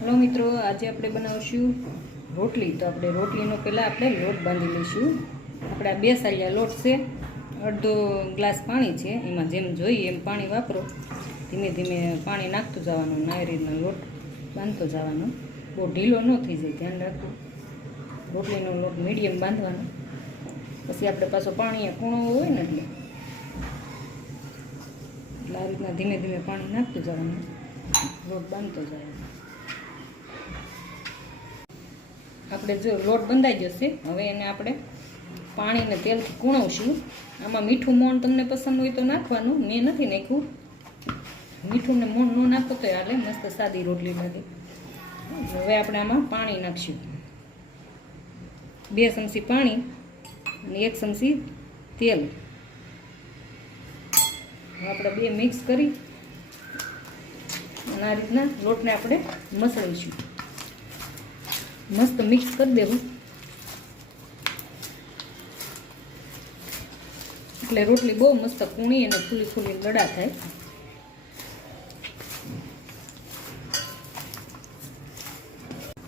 Hello મિત્રો, આજે આપણે બનાવશું રોટલી. તો આપણે રોટલીનો પહેલાં આપણે લોટ બાંધી લઈશું. આપણે આ બે સાલિયા લોટ છે, અડધો ગ્લાસ પાણી છે. એમાં જેમ જોઈએ એમ પાણી વાપરો. ધીમે ધીમે પાણી નાખતું જવાનું ના એ લોટ બાંધતો જવાનો. બહુ ઢીલો ન થઈ જાય, ધ્યાન રાખવું રોટલીનો લોટ મીડિયમ બાંધવાનો. પછી આપણે પાછો પાણી કૂણો હોય ને એટલે. એટલે આ રીતના ધીમે ધીમે પાણી નાખતું જવાનું. લોટ બાંધતો જવાનો. આપણે જો લોટ બંધાઈ જશે, હવે એને આપણે પાણીને તેલથી કૂણવશું. આમાં મીઠું મોણ તમને પસંદ હોય તો નાખવાનું, મેં નથી નાખ્યું. મીઠું ને મોણ ન નાખો તો હાલે, મસ્ત સાદી રોટલી લાગે હવે આપણે આમાં પાણી નાખશું. બે ચમચી પાણી અને એક ચમચી તેલ. આપણે બે મિક્સ કરી અને આ રીતના લોટને આપણે મસળીશું. મસ્ત મિક્સ કરી દેવું. એટલે રોટલી બહુ મસ્ત કૂણી અને ફૂલી ફૂલી ગળા થાય.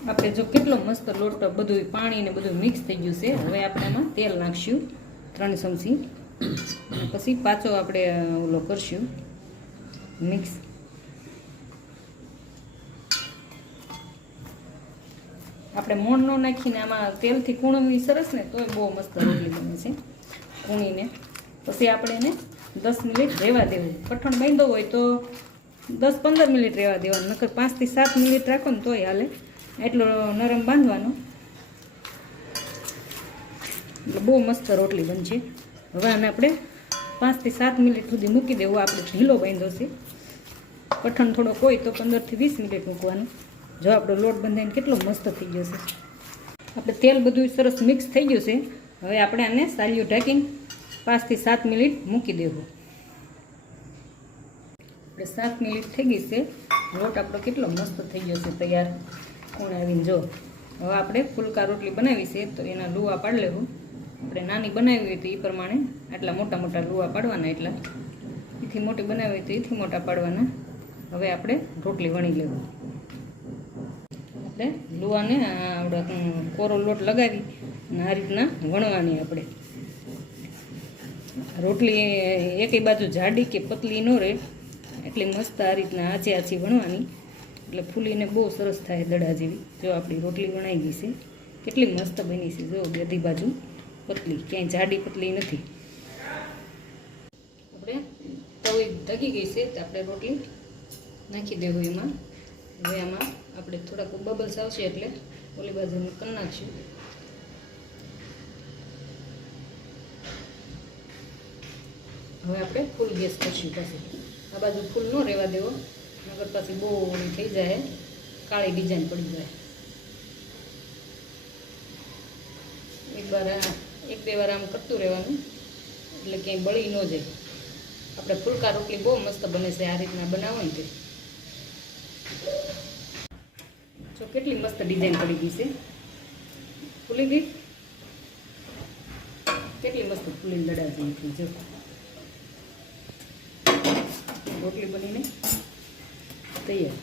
આપણે જો કેટલો મસ્ત લોટ બધું પાણી ને બધું મિક્સ થઈ ગયું છે, હવે આપણે એમાં તેલ નાખશું, ત્રણ ચમચી. પછી પાછો આપણે ઓલો કરશું, મિક્સ. આપણે મોણ ન નાખીને આમાં તેલથી કૂણવી સરસ ને તોય બહુ મસ્ત રોટલી બને છે, કૂણીને. પછી આપણે એને દસ મિનિટ રહેવા દેવું. કઠણ બાંધો હોય તો દસ પંદર મિનિટ રહેવા દેવાનું, નકર પાંચથી સાત મિનિટ રાખો ને તોય હાલે. એટલો નરમ બાંધવાનો. બહુ મસ્ત રોટલી બનશે હવે આને આપણે પાંચથી સાત મિનિટ સુધી મૂકી દેવું. આપણે ઢીલો બાંધ્યો છે. કઠણ થોડો હોય તો પંદરથી વીસ મિનિટ મૂકવાનું. જો આપણો લોટ બંધાઈને કેટલો મસ્ત થઈ ગયો છે. આપણે તેલ બધું સરસ મિક્સ થઈ ગયું છે. હવે આપણે આને સાલિયું ઢાંકીને પાંચથી સાત મિનિટ મૂકી દેવું. આપણે સાત મિનિટ થઈ ગઈ છે. લોટ આપણો કેટલો મસ્ત થઈ ગયો છે તૈયાર. કોણ આવીને જો. હવે આપણે ફુલકા રોટલી બનાવી છે તો એના લુવા પાડી લેવું. આપણે નાની બનાવી હોય તો એ પ્રમાણે આટલા મોટા મોટા લુવા પાડવાના એટલા. એથી મોટી બનાવી હોય તો એથી મોટા પાડવાના. હવે આપણે રોટલી વણી લેવું. આપણે લુવાને આપણે કોરો લોટ લગાવી અને આ રીતના વણવાની આપણે. રોટલી એકેય બાજુ જાડી કે પતલી ન રહે, એટલી મસ્ત આ રીતના આછી આછી વણવાની. એટલે ફૂલીને બહુ સરસ થાય દડા જેવી. જો આપણી રોટલી વણાઈ ગઈ છે, કેટલી મસ્ત બની છે, જો બધી બાજુ પતલી, ક્યાંય જાડી પતલી નથી. આપણે તવી ઢગી ગઈ છે, તો આપણે રોટલી નાખી દેવું એમાં. હવે આમાં આપણે થોડાક બબલ્સ આવશે એટલે ઓલી બાજુ કરી નાખશું. હવે આપણે ફૂલ ગેસ કરશું પાછી. આ બાજુ ફૂલ ન રહેવા દેવો નગર પાછી બહુ થઈ જાય, કાળી ડિઝાઇન પડી જાય. એક વાર એક બે વાર આમ કરતું રહેવાનું, એટલે ક્યાંય બળી ન જાય. આપણે ફૂલકા રોટલી બહુ મસ્ત બને છે આ રીતના બનાવો ને તે. જો કેટલી મસ્ત ડિઝાઇન પડી ગઈ છે. ફૂલી ગઈ? કેટલી મસ્ત ફૂલી લડાવી થઈ જો રોટલી બનીને તૈયાર.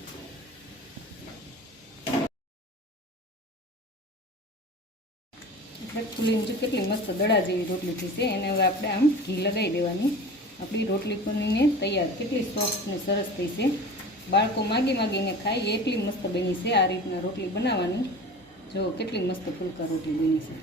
એટલે ફૂલીને જો કેટલી મસ્ત દડા જેવી રોટલી થઈ છે. એને હવે આપણે આમ ઘી લગાવી દેવાની. આપણી રોટલી બનીને તૈયાર. કેટલી સોફ્ટ ને સરસ થઈ છે. બાળકો માગી માગીને ખાય એટલી મસ્ત બની છે આ રીતના રોટલી બનાવવાની. જો કેટલી મસ્ત ફૂલકા રોટલી બની છે.